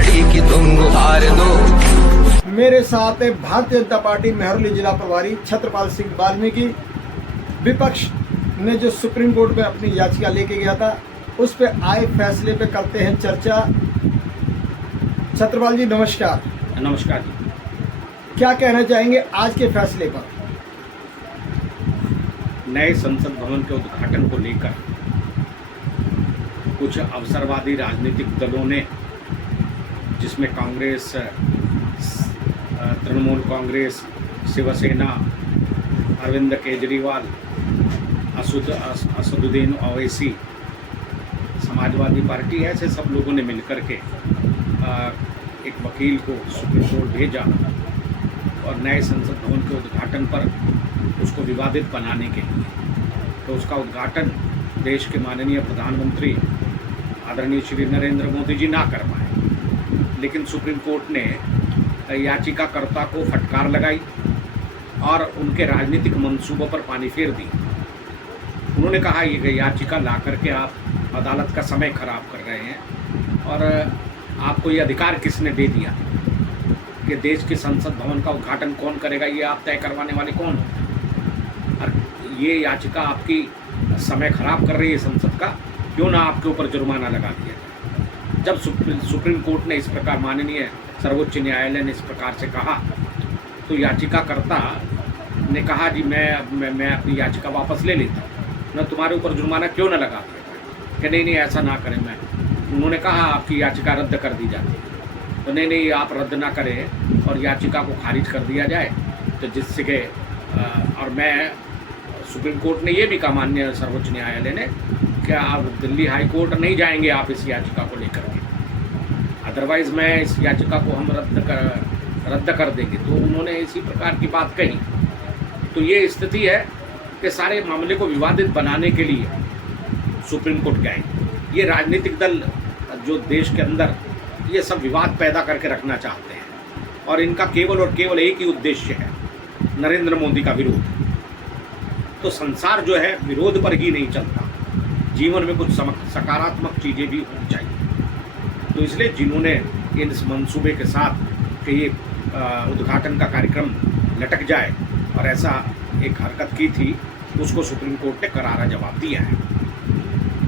घड़ी की तुम गुहार दो। मेरे साथ है भारतीय जनता पार्टी मेहरौली जिला प्रभारी छत्रपाल सिंह वाल्मीकि। विपक्ष ने जो सुप्रीम कोर्ट में अपनी याचिका लेके गया था उस पे आए फैसले पे करते हैं चर्चा। छत्रपाल जी नमस्कार। नमस्कार जी। क्या कहना चाहेंगे आज के फैसले पर? नए संसद भवन के उद्घाटन को लेकर कुछ अवसरवादी राजनीतिक दलों ने, जिसमें कांग्रेस, तृणमूल कांग्रेस, शिवसेना, अरविंद केजरीवाल, असदुद्दीन ओवैसी, समाजवादी पार्टी, ऐसे सब लोगों ने मिलकर के एक वकील को सुप्रीम कोर्ट भेजा और नए संसद भवन के उद्घाटन पर उसको विवादित बनाने के लिए। तो उसका उद्घाटन देश के माननीय प्रधानमंत्री आदरणीय श्री नरेंद्र मोदी जी ना कर पाए, लेकिन सुप्रीम कोर्ट ने याचिकाकर्ता को फटकार लगाई और उनके राजनीतिक मंसूबों पर पानी फेर दी। उन्होंने कहा ये याचिका ला करके आप अदालत का समय खराब कर रहे हैं और आपको ये अधिकार किसने दे दिया कि देश के संसद भवन का उद्घाटन कौन करेगा, ये आप तय करवाने वाले कौन हो? और ये याचिका आपकी समय खराब कर रही है संसद का, क्यों ना आपके ऊपर जुर्माना लगा दिया जाए। जब सुप्रीम कोर्ट ने इस प्रकार, माननीय सर्वोच्च न्यायालय ने इस प्रकार से कहा, तो याचिकाकर्ता ने कहा जी मैं अपनी याचिका वापस ले लेता हूँ, न तुम्हारे ऊपर जुर्माना क्यों ना लगा दिया। कि नहीं ऐसा ना करें। उन्होंने कहा आपकी याचिका रद्द कर दी जाती है। तो नहीं आप रद्द ना करें और याचिका को खारिज कर दिया जाए। तो जिससे कि और मैं सुप्रीम कोर्ट ने ये भी कहा, माननीय सर्वोच्च न्यायालय ने, कि आप दिल्ली हाई कोर्ट नहीं जाएंगे आप इस याचिका को लेकर के, अदरवाइज़ मैं इस याचिका को हम रद्द कर देंगे। तो उन्होंने इसी प्रकार की बात कही। तो ये स्थिति है कि सारे मामले को विवादित बनाने के लिए सुप्रीम कोर्ट गए। ये राजनीतिक दल जो देश के अंदर ये सब विवाद पैदा करके रखना चाहते हैं और इनका केवल और केवल एक ही उद्देश्य है, नरेंद्र मोदी का विरोध। तो संसार जो है विरोध पर ही नहीं चलता, जीवन में कुछ सकारात्मक चीज़ें भी होनी चाहिए। तो इसलिए जिन्होंने इस मंसूबे के साथ कि ये उद्घाटन का कार्यक्रम लटक जाए और ऐसा एक हरकत की थी, उसको सुप्रीम कोर्ट ने करारा जवाब दिया है।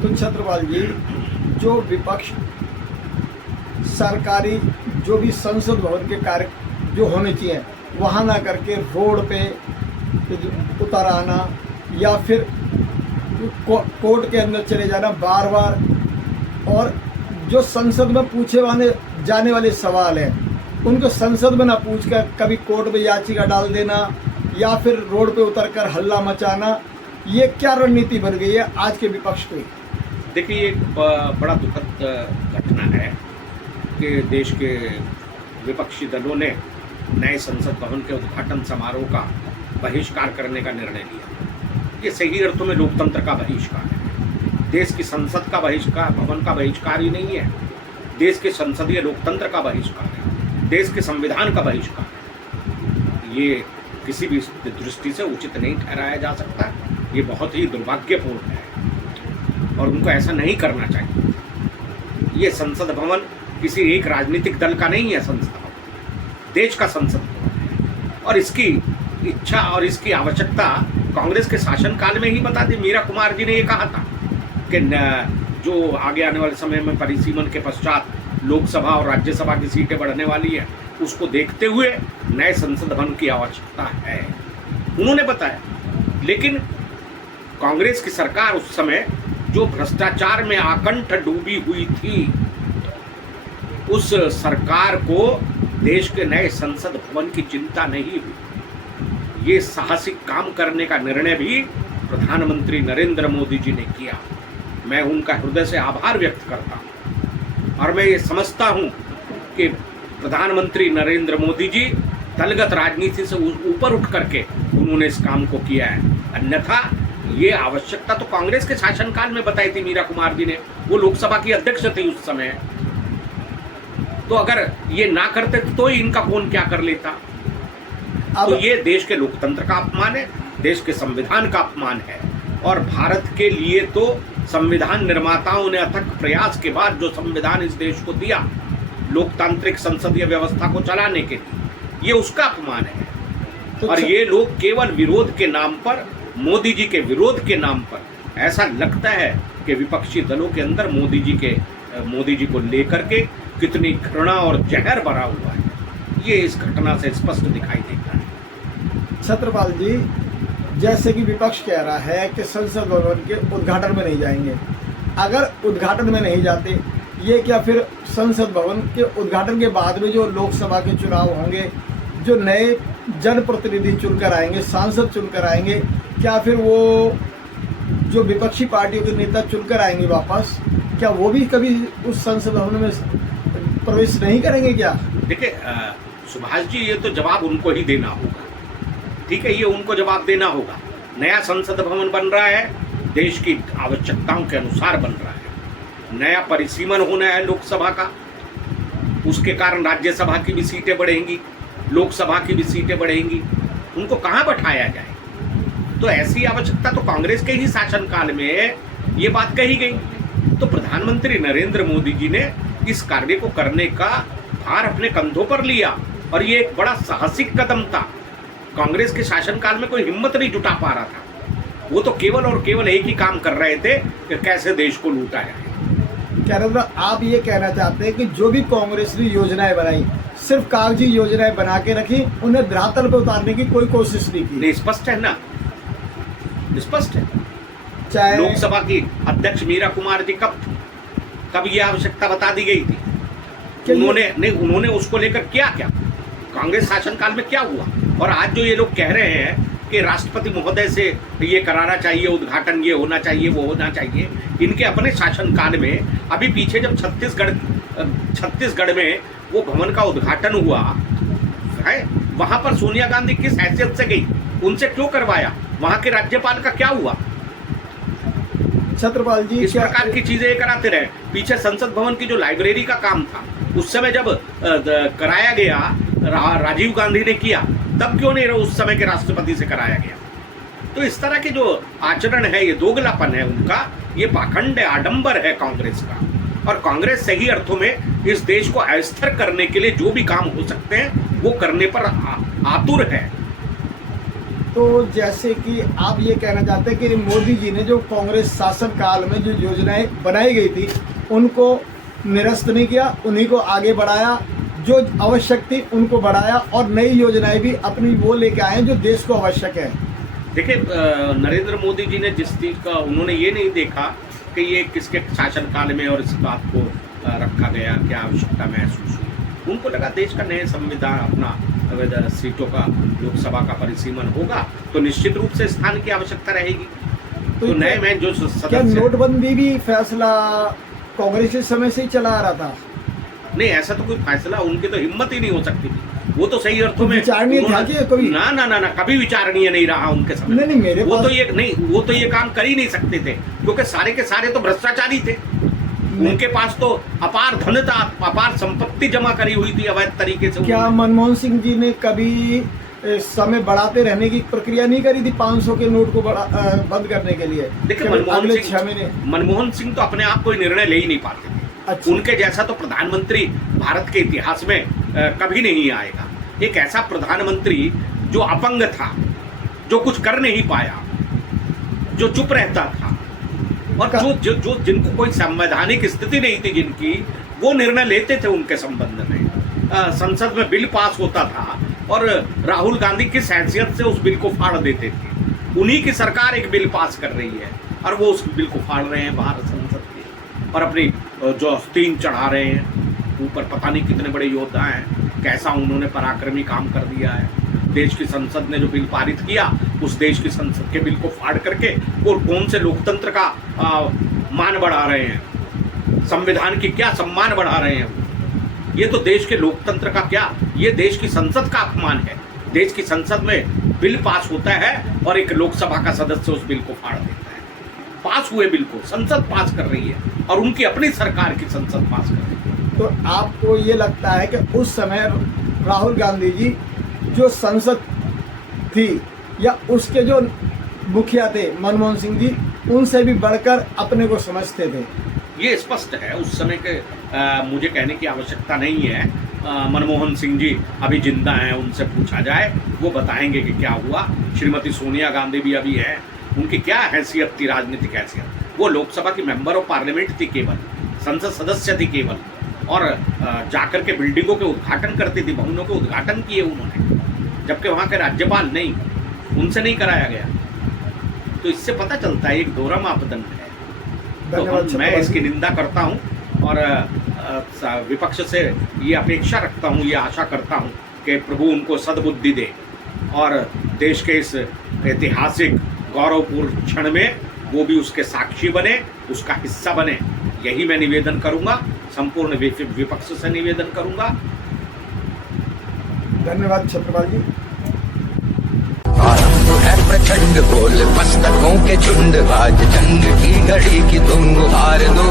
तो छत्रपाल जी, जो विपक्ष सरकारी जो भी संसद भवन के कार्य जो होने चाहिए वहाँ ना करके रोड पे उतर आना या फिर कोर्ट के अंदर चले जाना बार बार, और जो संसद में पूछे जाने वाले सवाल हैं उनको संसद में ना पूछ कर कभी कोर्ट में याचिका डाल देना या फिर रोड पे उतरकर हल्ला मचाना, ये क्या रणनीति बन गई है आज के विपक्ष की? देखिए, ये बड़ा दुखद घटना है कि देश के विपक्षी दलों ने नए संसद भवन के उद्घाटन समारोह का बहिष्कार करने का निर्णय लिया। ये सही अर्थों में लोकतंत्र का बहिष्कार है। देश की संसद का बहिष्कार, भवन का बहिष्कार ही नहीं है, देश के संसदीय लोकतंत्र का बहिष्कार है, देश के संविधान का बहिष्कार है। ये किसी भी दृष्टि से उचित नहीं ठहराया जा सकता। ये बहुत ही दुर्भाग्यपूर्ण है और उनको ऐसा नहीं करना चाहिए। ये संसद भवन किसी एक राजनीतिक दल का नहीं है, संसद भवन देश का संसद भवन है और इसकी इच्छा और इसकी आवश्यकता कांग्रेस के शासनकाल में ही बता दी। मीरा कुमार जी ने ये कहा था कि जो आगे आने वाले समय में परिसीमन के पश्चात लोकसभा और राज्यसभा की सीटें बढ़ने वाली है, उसको देखते हुए नए संसद भवन की आवश्यकता है, उन्होंने बताया। लेकिन कांग्रेस की सरकार उस समय जो भ्रष्टाचार में आकंठ डूबी हुई थी, उस सरकार को देश के नए संसद भवन की चिंता नहीं हुई। ये साहसिक काम करने का निर्णय भी प्रधानमंत्री नरेंद्र मोदी जी ने किया। मैं उनका हृदय से आभार व्यक्त करता हूँ और मैं ये समझता हूँ कि प्रधानमंत्री नरेंद्र मोदी जी दलगत राजनीति से ऊपर उठ करके उन्होंने इस काम को किया है। अन्यथा ये आवश्यकता तो कांग्रेस के शासनकाल में बताई थी मीरा कुमार जी ने, वो लोकसभा की अध्यक्ष थी उस समय। तो अगर ये ना करते तो ही इनका कौन क्या कर लेता। तो ये देश के लोकतंत्र का अपमान है, देश के संविधान का अपमान है और भारत के लिए तो संविधान निर्माताओं ने अथक प्रयास के बाद जो संविधान इस देश को दिया लोकतांत्रिक संसदीय व्यवस्था को चलाने के लिए, ये उसका अपमान है। तो और ये लोग केवल विरोध के नाम पर, मोदी जी के विरोध के नाम पर, ऐसा लगता है कि विपक्षी दलों के अंदर मोदी जी को लेकर के कितनी घृणा और जहर भरा हुआ है, ये इस घटना से स्पष्ट दिखाई देता है। छत्रपाल जी, जैसे कि विपक्ष कह रहा है कि संसद भवन के उद्घाटन में नहीं जाएंगे, अगर उद्घाटन में नहीं जाते, ये क्या फिर संसद भवन के उद्घाटन के बाद में जो लोकसभा के चुनाव होंगे, जो नए जनप्रतिनिधि चुनकर आएंगे, सांसद चुनकर आएंगे, क्या फिर वो जो विपक्षी पार्टियों के नेता चुनकर आएंगे वापस, क्या वो भी कभी उस संसद भवन में प्रवेश नहीं करेंगे क्या? देखिए सुभाष जी, ये तो जवाब उनको ही देना होगा, ठीक है, ये उनको जवाब देना होगा। नया संसद भवन बन रहा है, देश की आवश्यकताओं के अनुसार बन रहा है, नया परिसीमन होना है लोकसभा का, उसके कारण राज्यसभा की भी सीटें बढ़ेंगी, लोकसभा की भी सीटें बढ़ेंगी, उनको कहाँ बैठाया जाए? तो ऐसी आवश्यकता तो कांग्रेस के ही शासनकाल में ये बात कही गई। तो प्रधानमंत्री नरेंद्र मोदी जी ने इस कार्य को करने का भार अपने कंधों पर लिया, और ये एक बड़ा साहसिक कदम था। कांग्रेस के शासनकाल में कोई हिम्मत नहीं जुटा पा रहा था, वो तो केवल और केवल एक ही काम कर रहे थे कि कैसे देश को लूटा जाए। क्या आप ये कहना चाहते हैं कि जो भी कांग्रेस ने योजनाएं बनाई, सिर्फ कागजी योजनाएं बना के रखी, उन्हें धरातल पर उतारने की कोई कोशिश नहीं की? स्पष्ट है ना, स्पष्ट है। चाहे लोकसभा की अध्यक्ष मीरा कुमार जी कब ये आवश्यकता बता दी गई थी? उन्होंने उसको लेकर क्या कांग्रेस शासनकाल में क्या हुआ? और आज जो ये लोग कह रहे हैं कि राष्ट्रपति महोदय से ये कराना चाहिए उद्घाटन, ये होना चाहिए, वो होना चाहिए, इनके अपने शासनकाल में अभी पीछे जब छत्तीसगढ़ में वो भवन का उद्घाटन हुआ है, वहां पर सोनिया गांधी किस हैसियत से गई? उनसे क्यों करवाया? वहां के राज्यपाल का क्या हुआ? छत्रपाल जी, इस प्रकार की चीजें ये कराते रहे। पीछे संसद भवन की जो लाइब्रेरी का काम था, उस समय जब कराया गया, राजीव गांधी ने किया, तब क्यों नहीं उस समय के राष्ट्रपति से कराया गया? तो इस तरह के जो आचरण है, ये दोगलापन है उनका, ये पाखंड है, आडंबर है कांग्रेस का। और कांग्रेस सही अर्थों में इस देश को अस्थिर करने के लिए जो भी काम हो सकते हैं वो करने पर आतुर है। तो जैसे कि आप ये कहना चाहते हैं कि मोदी जी ने जो कांग्रेस शासन काल में जो योजनाएं बनाई गई थी, उनको निरस्त नहीं किया, उन्हीं को आगे बढ़ाया, जो आवश्यक थी उनको बढ़ाया, और नई योजनाएं भी अपनी वो लेके आए हैं जो देश को आवश्यक है। देखिए नरेंद्र मोदी जी ने जिस चीज़ का, उन्होंने ये नहीं देखा कि ये किसके शासनकाल में और इस बात को रखा गया, क्या आवश्यकता महसूस हुई। उनको लगा देश का नए संविधान, अपना सीटों का, लोकसभा का परिसीमन होगा तो निश्चित रूप से स्थान की आवश्यकता रहेगी। तो नए में जो क्या नोटबंदी भी फैसला कांग्रेस के समय से ही चला आ रहा था? नहीं, ऐसा तो कोई फैसला उनकी तो हिम्मत ही नहीं हो सकती थी। वो तो सही अर्थों में विचारणीय था कि कभी ना कभी विचारणीय नहीं रहा उनके समय। नहीं, मेरे वो तो ये काम कर ही नहीं सकते थे, क्योंकि सारे के सारे तो भ्रष्टाचारी थे। उनके पास तो अपार धन था, अपार संपत्ति जमा करी हुई थी अवैध तरीके से। क्या मनमोहन सिंह जी ने कभी समय बढ़ाते रहने की प्रक्रिया नहीं करी थी 500 के नोट को बंद करने के लिए? देखिए मनमोहन सिंह तो अपने आप कोई निर्णय ले ही नहीं पाते थे। अच्छा। उनके जैसा तो प्रधानमंत्री भारत के इतिहास में कभी नहीं आएगा। एक ऐसा प्रधानमंत्री जो अपंग था, जो कुछ कर नहीं पाया, जो चुप रहता था, और जो जिनको कोई संवैधानिक स्थिति नहीं थी जिनकी, वो निर्णय लेते थे उनके संबंध में। संसद में बिल पास होता था और राहुल गांधी किस हैसियत से उस बिल को फाड़ देते थे। उन्हीं की सरकार एक बिल पास कर रही है और वो उस बिल को फाड़ रहे हैं बाहर संसद के, और अपनी जो आस्तीन चढ़ा रहे हैं ऊपर। पता नहीं कितने बड़े योद्धा हैं, कैसा उन्होंने पराक्रमी काम कर दिया है। देश की संसद ने जो बिल पारित किया, उस देश की संसद के बिल को फाड़ करके और कौन से लोकतंत्र का मान बढ़ा रहे हैं, संविधान की क्या सम्मान बढ़ा रहे हैं। ये तो देश के लोकतंत्र का क्या, ये देश की संसद का अपमान है। देश की संसद में बिल पास होता है और एक लोकसभा का सदस्य उस बिल को फाड़ देता है। पास हुए बिल को संसद पास कर रही है और उनकी अपनी सरकार की संसद पास कर रही है। तो आपको ये लगता है कि उस समय राहुल गांधी जी जो संसद थी, या उसके जो मुखिया थे मनमोहन सिंह जी, उनसे भी बढ़कर अपने को समझते थे? ये स्पष्ट है। उस समय के मुझे कहने की आवश्यकता नहीं है। मनमोहन सिंह जी अभी जिंदा हैं, उनसे पूछा जाए, वो बताएंगे कि क्या हुआ। श्रीमती सोनिया गांधी भी अभी हैं, उनकी क्या हैसियत थी, राजनीतिक हैसियत। वो लोकसभा की मेंबर ऑफ पार्लियामेंट थी, केवल संसद सदस्य थी केवल, और जाकर के बिल्डिंगों के उद्घाटन करती थी, भवनों के उद्घाटन किए उन्होंने, जबकि वहाँ के राज्यपाल नहीं, उनसे नहीं कराया गया। तो इससे पता चलता है एक दोहरा मापदंड है। तो मैं इसकी निंदा करता हूँ और विपक्ष से ये अपेक्षा रखता हूँ, ये आशा करता हूँ कि प्रभु उनको सद्बुद्धि दे और देश के इस ऐतिहासिक गौरवपूर्ण क्षण में वो भी उसके साक्षी बने, उसका हिस्सा बने। यही मैं निवेदन करूँगा, संपूर्ण विपक्ष से निवेदन करूँगा। धन्यवाद छत्रपाल जी। तो है प्रचंड बोल मस्तकों के झुंड, आज जंग की घड़ी की तुम गुहार दो।